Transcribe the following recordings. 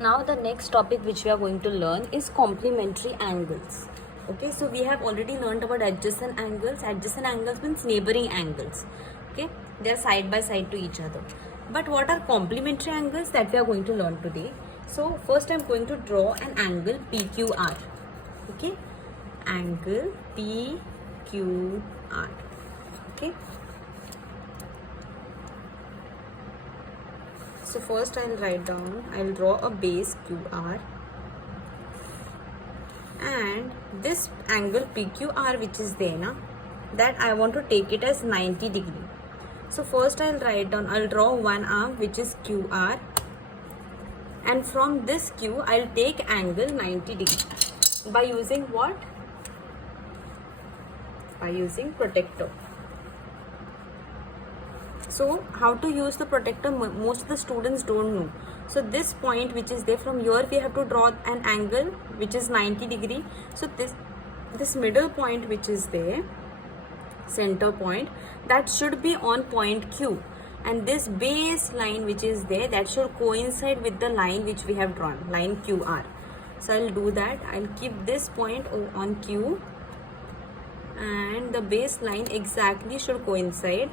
Now the next topic which we are going to learn is complementary angles. Okay, so we have already learned about adjacent angles. Adjacent angles means neighboring angles. Okay, they are side by side to each other. But what are complementary angles that we are going to learn today? So first I am going to draw an angle PQR. Okay, angle PQR. Okay. So first I'll write down, I'll draw a base QR, and this angle PQR which is there na, that I want to take it as 90 degree. So first I'll write down, I'll draw one arm which is QR, and from this Q I'll take angle 90 degree by using what? By using protector. So how to use the protector, most of the students don't know. So this point which is there, from here we have to draw an angle which is 90 degree. So this middle point which is there, center point, that should be on point Q, and this base line which is there, that should coincide with the line which we have drawn, line QR. So I'll do that. I'll keep this point on Q, and the base line exactly should coincide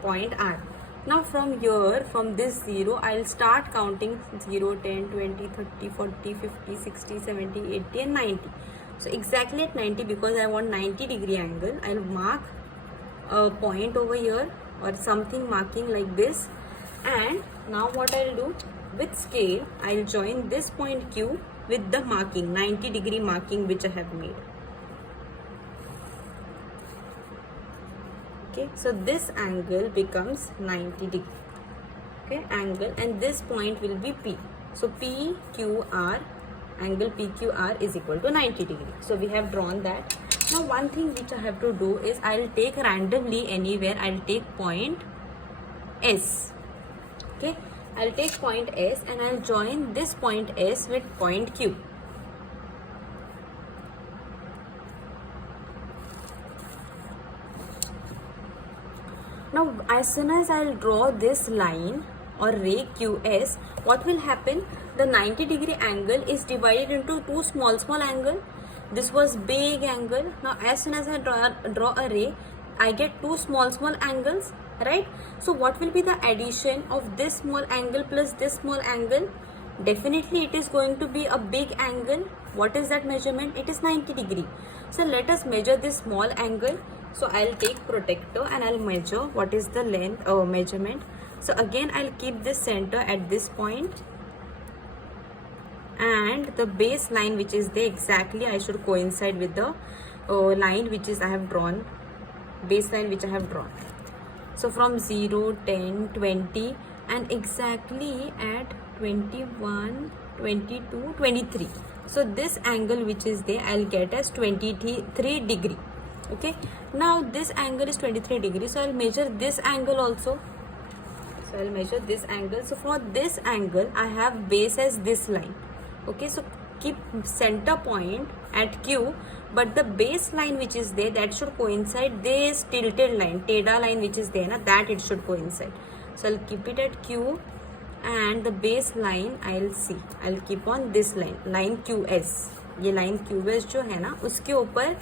point R. Now from here, from this 0, I'll start counting 0, 10, 20, 30, 40, 50, 60, 70, 80 and 90. So exactly at 90, because I want 90 degree angle, I'll mark a point over here or something marking like this. And now what I'll do, with scale, I'll join this point Q with the marking, 90 degree marking which I have made. Okay, so this angle becomes 90 degree. Okay, angle, and this point will be P. So PQR, angle PQR is equal to 90 degree. So we have drawn that. Now one thing which I have to do is, I'll take randomly anywhere, I'll take point S. Okay, I'll take point S and I'll join this point S with point Q. Now as soon as I'll draw this line or ray QS, what will happen? The 90 degree angle is divided into two small angle. This was big angle. Now as soon as I draw a ray, I get two small angles, right? So what will be the addition of this small angle plus this small angle? Definitely it is going to be a big angle. What is that measurement? It is 90 degree. So let us measure this small angle. So I'll take protector and I'll measure what is the length or measurement. So again I'll keep this center at this point, and the base line which is there, exactly I should coincide with the line which is I have drawn, base line which I have drawn. So from 0, 10, 20 and exactly at 21, 22, 23. So this angle which is there, I'll get as 23 degree. Okay, now this angle is 23 degrees, so I'll measure this angle also. So I'll measure this angle. So for this angle, I have base as this line. Okay, so keep center point at Q, but the base line which is there, that should coincide this tilted line, teda line which is there, na, that it should coincide. So I'll keep it at Q, and the base line I'll keep on this line, line QS. ये line QS जो है ना, उसके ऊपर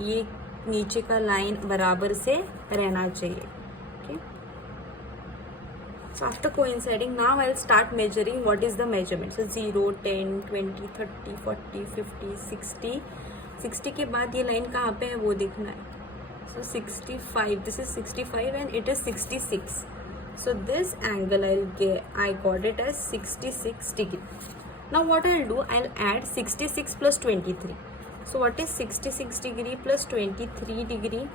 ये नीचे का line बराबर से रहना चाहिए. Okay, so after coinciding, now I'll start measuring what is the measurement. So 0, 10, 20, 30, 40, 50, 60. 60 के बाद ये लाइन कहाँ पे है वो देखना है. So 65, this is 65 and it is 66. So this angle I got it as 66 degree. Now what I'll do, I'll add 66 plus 23. So what is 66 degree plus 23 degree?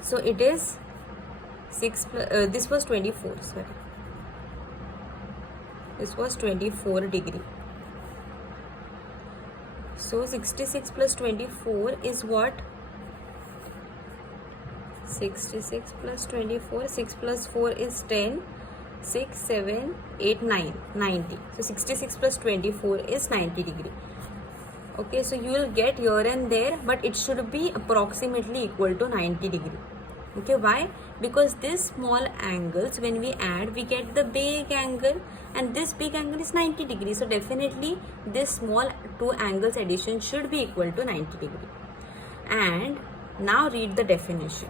So it is 6 plus, this was 24, sorry. This was 24 degree. So 66 plus 24 is what? 66 plus 24, 6 plus 4 is 10, 6, 7, 8, 9, 90. So 66 plus 24 is 90 degree. Okay, so you will get here and there, but it should be approximately equal to 90 degree. Okay, why? Because these small angles, when we add, we get the big angle, and this big angle is 90 degrees. So definitely this small two angles addition should be equal to 90 degree. And now read the definition.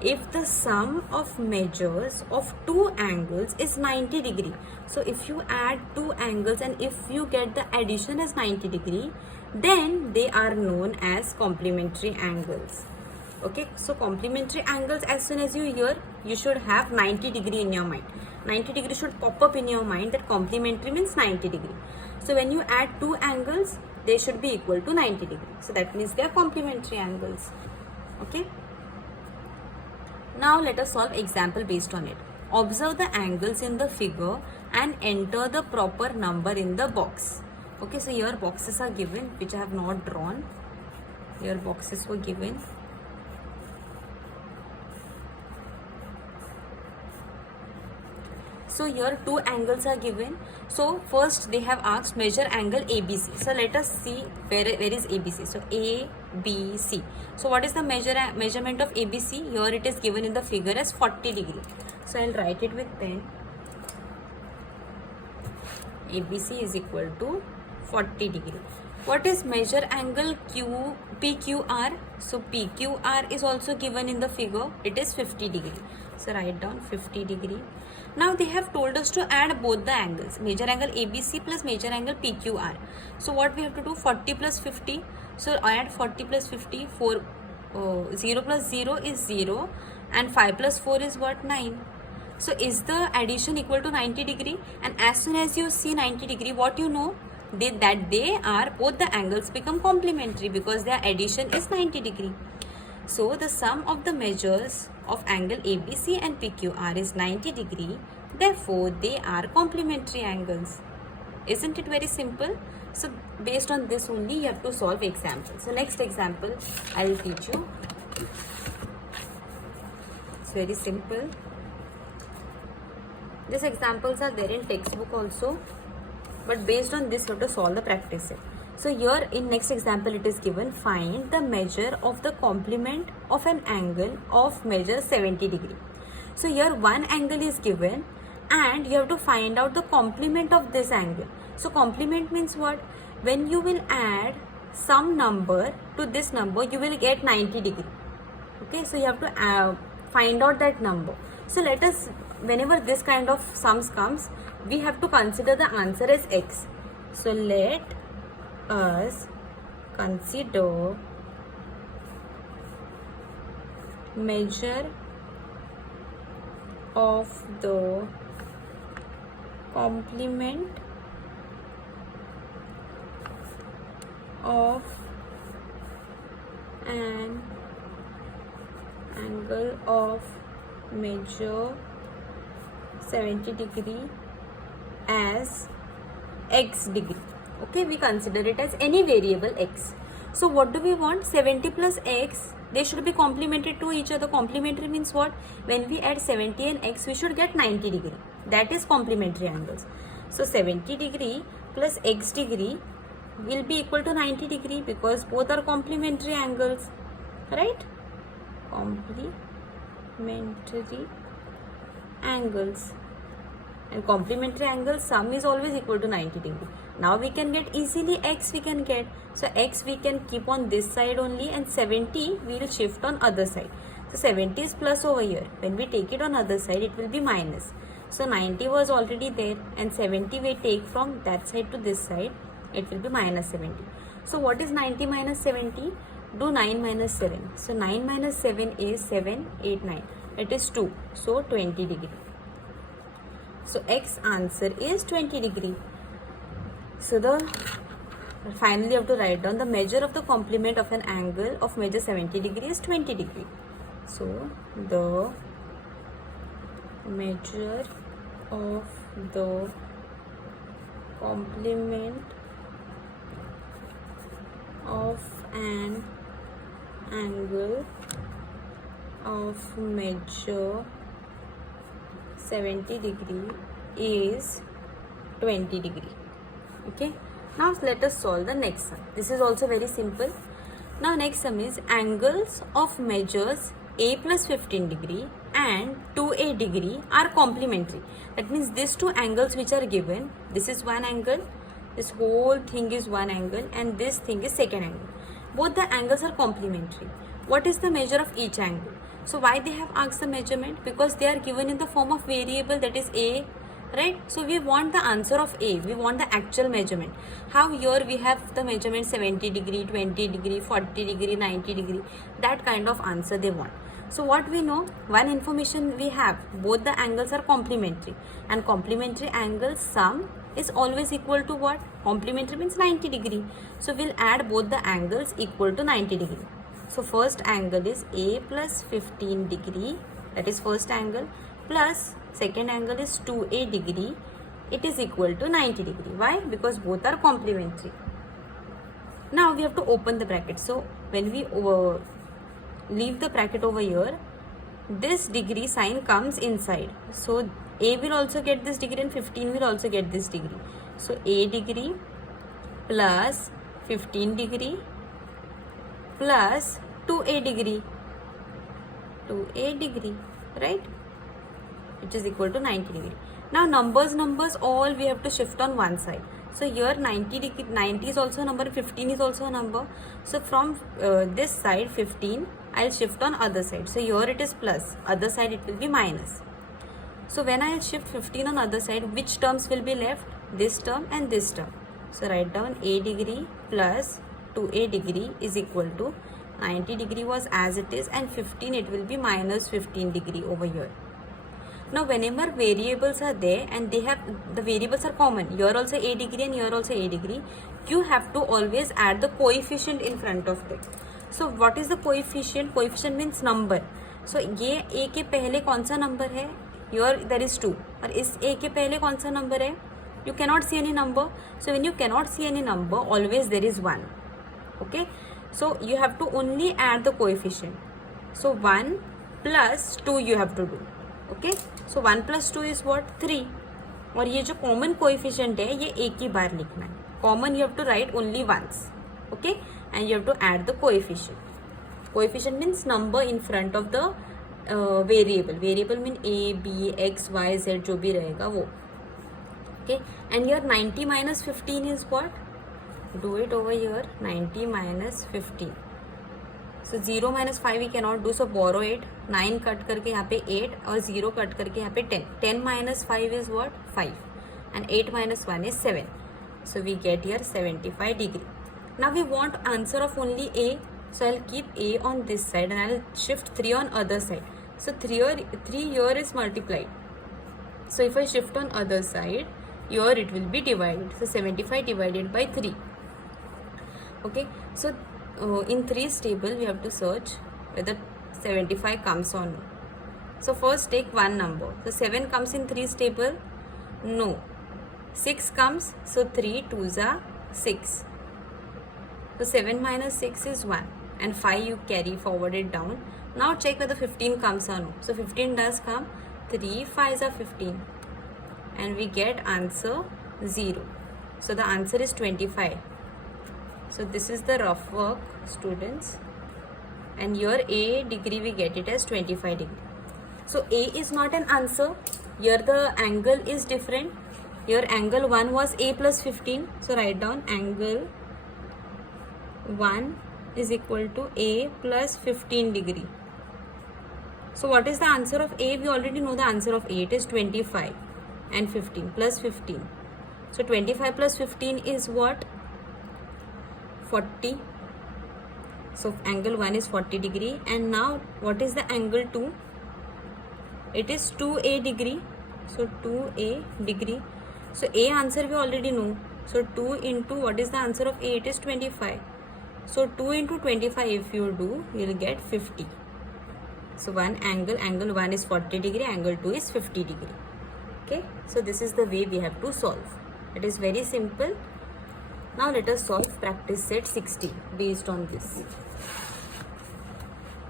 If the sum of measures of two angles is 90 degree, so if you add two angles and if you get the addition as 90 degree, then they are known as complementary angles. Okay, so complementary angles, as soon as you hear, you should have 90 degree in your mind. 90 degree should pop up in your mind, that complementary means 90 degree. So when you add two angles, they should be equal to 90 degree. So that means they are complementary angles. Okay. Now let us solve example based on it. Observe the angles in the figure and enter the proper number in the box. Okay, so here boxes are given which I have not drawn. Here boxes were given. So here two angles are given. So first they have asked measure angle ABC. So let us see where is ABC. So ABC. So what is the measurement of ABC? Here it is given in the figure as 40 degree. So I'll write it with pen. ABC is equal to 40 degree. What is measure angle PQR? So PQR is also given in the figure. It is 50 degree. So write down 50 degree. Now they have told us to add both the angles, measure angle ABC plus measure angle PQR. So what we have to do? 40 plus 50. So add 40 plus 50. 0 plus 0 is 0 and 5 plus 4 is what? 9. So is the addition equal to 90 degree? And as soon as you see 90 degree, what you know? That they are, both the angles become complementary because their addition is 90 degree. So the sum of the measures of angle ABC and PQR is 90 degree. Therefore, they are complementary angles. Isn't it very simple? So based on this only you have to solve example. So next example I will teach you. It's very simple. These examples are there in textbook also. But based on this, you have to solve the practice set. So here in next example it is given, find the measure of the complement of an angle of measure 70 degree. So here one angle is given and you have to find out the complement of this angle. So complement means what? When you will add some number to this number, you will get 90 degree. Okay, so you have to find out that number. So let us, whenever this kind of sums comes, we have to consider the answer as x. So let us consider measure of the complement of an angle of measure 70 degree as x degree. Okay, we consider it as any variable x. So what do we want? 70 plus x, they should be complementary to each other. Complementary means what? When we add 70 and x, we should get 90 degree. That is complementary angles. So 70 degree plus x degree will be equal to 90 degree because both are complementary angles, right? Complementary angles. And complementary angle sum is always equal to 90 degree. Now we can get easily x we can get. So x we can keep on this side only and 70 we will shift on other side. So 70 is plus over here. When we take it on other side, it will be minus. So 90 was already there and 70 we take from that side to this side. It will be minus 70. So what is 90 minus 70? Do 9 minus 7. So 9 minus 7 is 7, 8, 9. It is 2. So 20 degree. So x answer is 20 degree. So finally you have to write down the measure of the complement of an angle of measure 70 degree is 20 degree. So the measure of the complement of an angle of measure 70 degree is 20 degree. Okay, now let us solve the next sum. This is also very simple. Now next sum is angles of measures a plus 15 degree and 2a degree are complementary. That means these two angles which are given, this is one angle, this whole thing is one angle, and this thing is second angle. Both the angles are complementary. What is the measure of each angle? So why they have asked the measurement? Because they are given in the form of variable, that is a, right? So we want the answer of a, we want the actual measurement. How here we have the measurement 70 degree, 20 degree, 40 degree, 90 degree, that kind of answer they want. So what we know, one information we have, both the angles are complementary, and complementary angle sum is always equal to what? Complementary means 90 degree. So we'll add both the angles equal to 90 degree. So first angle is a plus 15 degree, that is first angle, plus second angle is 2a degree, it is equal to 90 degree. Why? Because both are complementary. Now we have to open the bracket. So when we leave the bracket over here, this degree sign comes inside. So a will also get this degree and 15 will also get this degree. So a degree plus 15 degree plus 2a degree, right, which is equal to 90 degree. Now numbers all we have to shift on one side. So here 90 is also a number, 15 is also a number. So from this side 15 I'll shift on other side. So here it is plus, other side it will be minus. So when I'll shift 15 on other side, which terms will be left? This term and this term. So write down a degree plus 2a degree is equal to 90 degree was as it is, and 15 it will be minus 15 degree over here. Now whenever variables are there and they have, the variables are common, here also a degree and here also a degree, you have to always add the coefficient in front of them. So what is the coefficient? Coefficient means number. So ये a के पहले कौन सा number है? Here there is 2, और इस a के पहले कौन सा number है? You cannot see any number. So when you cannot see any number, always there is 1. Okay, so you have to only add the coefficient. So 1 plus 2 you have to do. Okay, so 1 plus 2 is what? 3. और ये जो common coefficient है ये एक ही बार लिखना है. Common you have to write only once. Okay, and you have to add the coefficient. Coefficient means number in front of the variable. Variable mean a, b, x, y, z जो भी रहेगा वो. Okay, and here 90 minus 15 is what? Do it over here. 90 minus 15. So 0 minus 5 we cannot do, so borrow 8. 9 cut करके यहाँ पे 8 और 0 cut करके यहाँ पे 10. 10 minus 5 is what? 5. And 8 minus 1 is 7. So we get here 75 degree. Now we want answer of only a. So I'll keep a on this side and I'll shift 3 on other side. So 3 here is multiplied. So if I shift on other side, here it will be divided. So 75 divided by 3. Okay, so in 3's table we have to search whether 75 comes or no. So first take one number. So 7 comes in 3's table? No. 6 comes, so 3 2s are 6. So 7 minus 6 is 1, and 5 you carry forward it down. Now check whether 15 comes or no. So 15 does come. 3 5s are 15, and we get answer 0. So the answer is 25. So this is the rough work, students, and here a degree we get it as 25 degree. So a is not an answer. Here the angle is different. Here angle 1 was a plus 15. So write down angle 1 is equal to a plus 15 degree. So what is the answer of a? We already know the answer of a. It is 25 and 15 plus 15. So 25 plus 15 is what? 40. So angle 1 is 40 degree. And now what is the angle 2? It is 2a degree. So 2a degree. So a answer we already know. So 2 into what is the answer of a? It is 25. So 2 into 25 if you do, you will get 50. So one angle 1 is 40 degree, angle 2 is 50 degree. Okay, so this is the way we have to solve. It is very simple. Now let us solve practice set 60 based on this.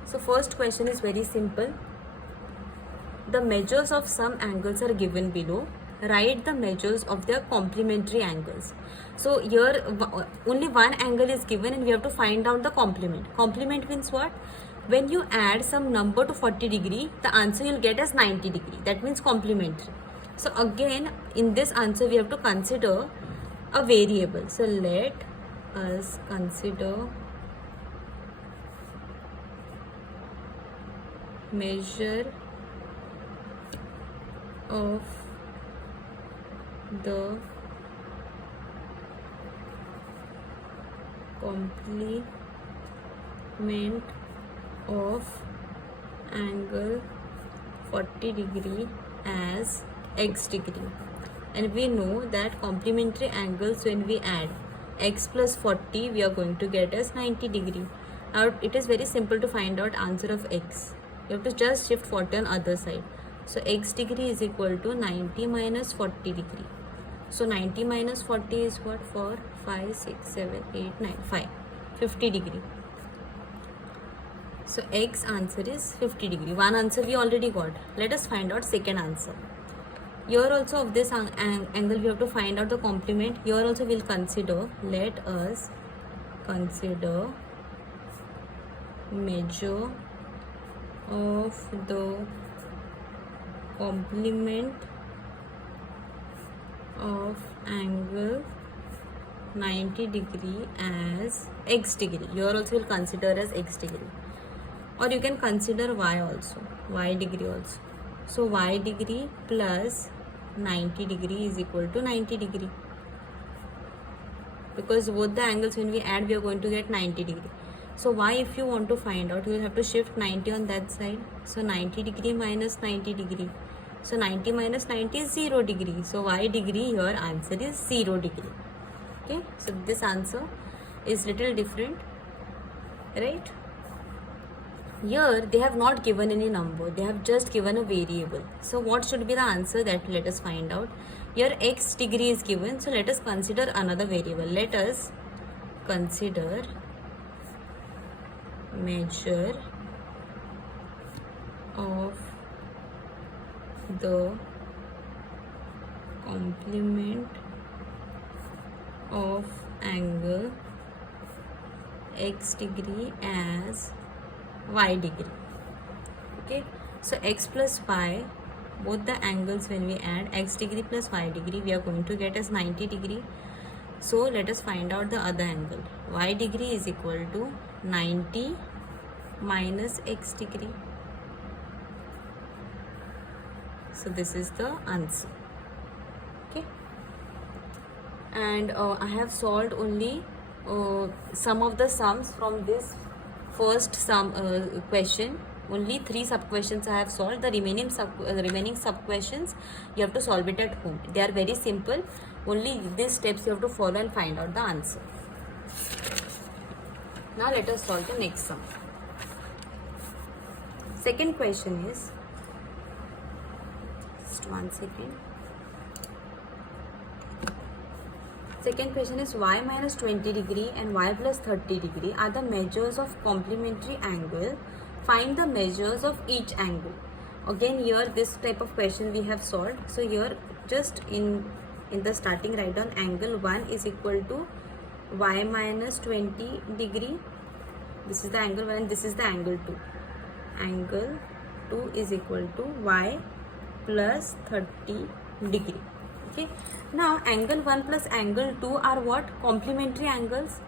So first question is very simple. The measures of some angles are given below. write the measures of their complementary angles. So here only one angle is given and we have to find out the complement. Complement means what? When you add some number to 40 degree, the answer you'll get as 90 degree. That means complementary. So again, in this answer we have to consider a variable. So let us consider measure of the complement of angle 40 degree as x degree. And we know that complementary angles, when we add x plus 40, we are going to get as 90 degree. Now it is very simple to find out answer of x. You have to just shift 40 on other side. So x degree is equal to 90 minus 40 degree. So 90 minus 40 is what? 4, 5, 6, 7, 8, 9, 5. 50 degree. So x answer is 50 degree. One answer we already got. Let us find out second answer. Here also of this angle we have to find out the complement. Here also we'll consider, let us consider measure of the complement of angle 90 degree as x degree. Here also we'll consider as x degree. Or you can consider y also, y degree also. So y degree plus 90 degree is equal to 90 degree. Because both the angles when we add we are going to get 90 degree. So y, if you want to find out, you will have to shift 90 on that side. So 90 degree minus 90 degree. So 90 minus 90 is 0 degree. So y degree, your answer is 0 degree. Okay, so this answer is little different, right? Here they have not given any number, they have just given a variable. So what should be the answer? That let us find out. Here x degree is given, so let us consider another variable. Let us consider measure of the complement of angle x degree as y degree. Okay, so x plus y, both the angles when we add x degree plus y degree, we are going to get as 90 degree. So let us find out the other angle. Y degree is equal to 90 minus x degree. So this is the answer. Okay, and I have solved only some of the sums from this first sum question. Only 3 sub questions I have solved. The remaining sub questions you have to solve it at home. They are very simple. Only these steps you have to follow and find out the answer. Now let us solve the next sum. Second question is, just 1 second. Second question is, y minus 20 degree and y plus 30 degree are the measures of complementary angle. Find the measures of each angle. Again here this type of question we have solved. So here just in the starting, write down angle 1 is equal to y minus 20 degree. This is the angle 1 and this is the angle 2. Angle 2 is equal to y plus 30 degree. Okay, now angle 1 plus angle 2 are what? Complementary angles.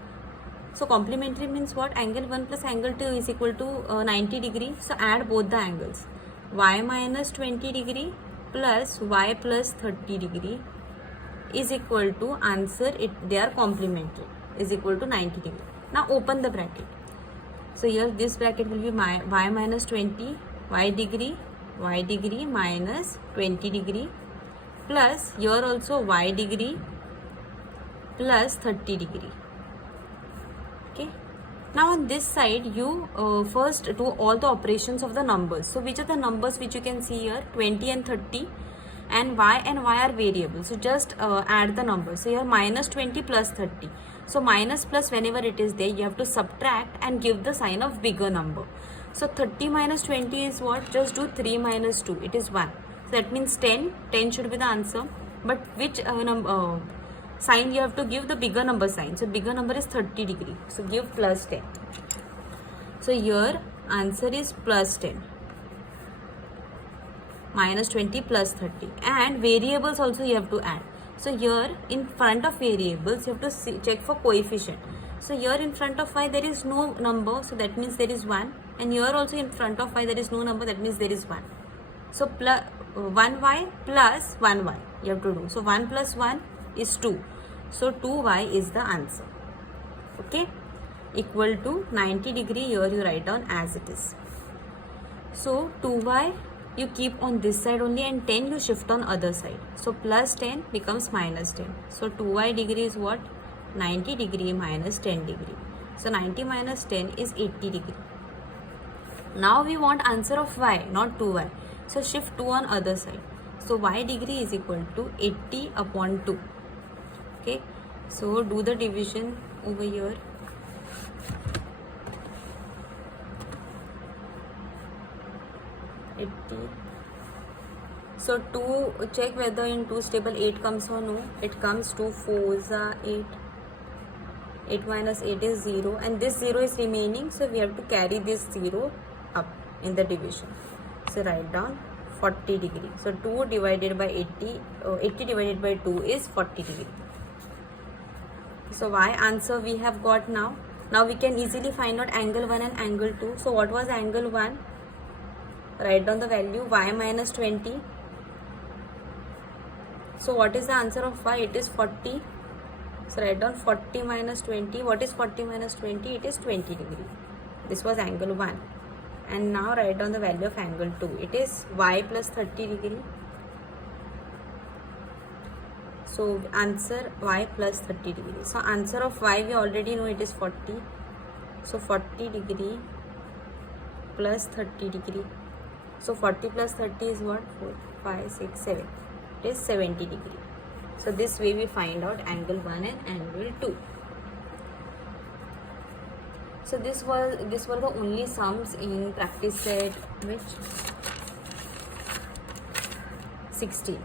So complementary means what? Angle 1 plus angle 2 is equal to 90 degree. So add both the angles. Y minus 20 degree plus y plus 30 degree is equal to, answer it, they are complementary, is equal to 90 degree. Now open the bracket. So here this bracket will be y minus 20, y degree minus 20 degree plus here also y degree plus 30 degree. Okay, now on this side you first do all the operations of the numbers. So which are the numbers which you can see here? 20 and 30, and y are variables. So just add the numbers. So here minus 20 plus 30. So minus plus whenever it is there, you have to subtract and give the sign of bigger number. So 30 minus 20 is what? Just do 3 minus 2. It is 1. So that means 10. 10 should be the answer. But which sign you have to give? The bigger number sign. So bigger number is 30 degree. So give plus 10. So here answer is plus 10. Minus 20 plus 30. And variables also you have to add. So here in front of variables you have to check for coefficient. So here in front of y there is no number, so that means there is 1. And here also in front of y there is no number, that means there is 1. So plus 1y plus 1y you have to do. So 1 plus 1 is 2. So 2y is the answer. Okay, equal to 90 degree. Here you write down as it is. So 2y you keep on this side only, and 10 you shift on other side. So plus 10 becomes minus 10. So 2y degree is what? 90 degree minus 10 degree. So 90 minus 10 is 80 degree. Now we want answer of y, not 2y. So shift 2 on other side. So y degree is equal to 80 upon 2. Okay. So do the division over here. So 2, check whether in 2's table 8 comes or no. It comes. 2 4s are 8. 8 minus 8 is 0, and this 0 is remaining, so we have to carry this 0 up in the division. So write down 40 degree. So 2 divided by 80, 80 divided by 2 is 40 degree. So y answer we have got now. Now we can easily find out angle 1 and angle 2. So what was angle 1? Write down the value, y minus 20. So what is the answer of y? It is 40. So write down 40 minus 20. What is 40 minus 20? It is 20 degree. This was angle 1. And now write down the value of angle 2. It is y plus 30 degree. So answer y plus 30 degree. So answer of y we already know, it is 40. So 40 degree plus 30 degree. So 40 plus 30 is what? 4, 5, 6, 7. It is 70 degree. So this way we find out angle 1 and angle 2. So these were the only sums in practice set which 16.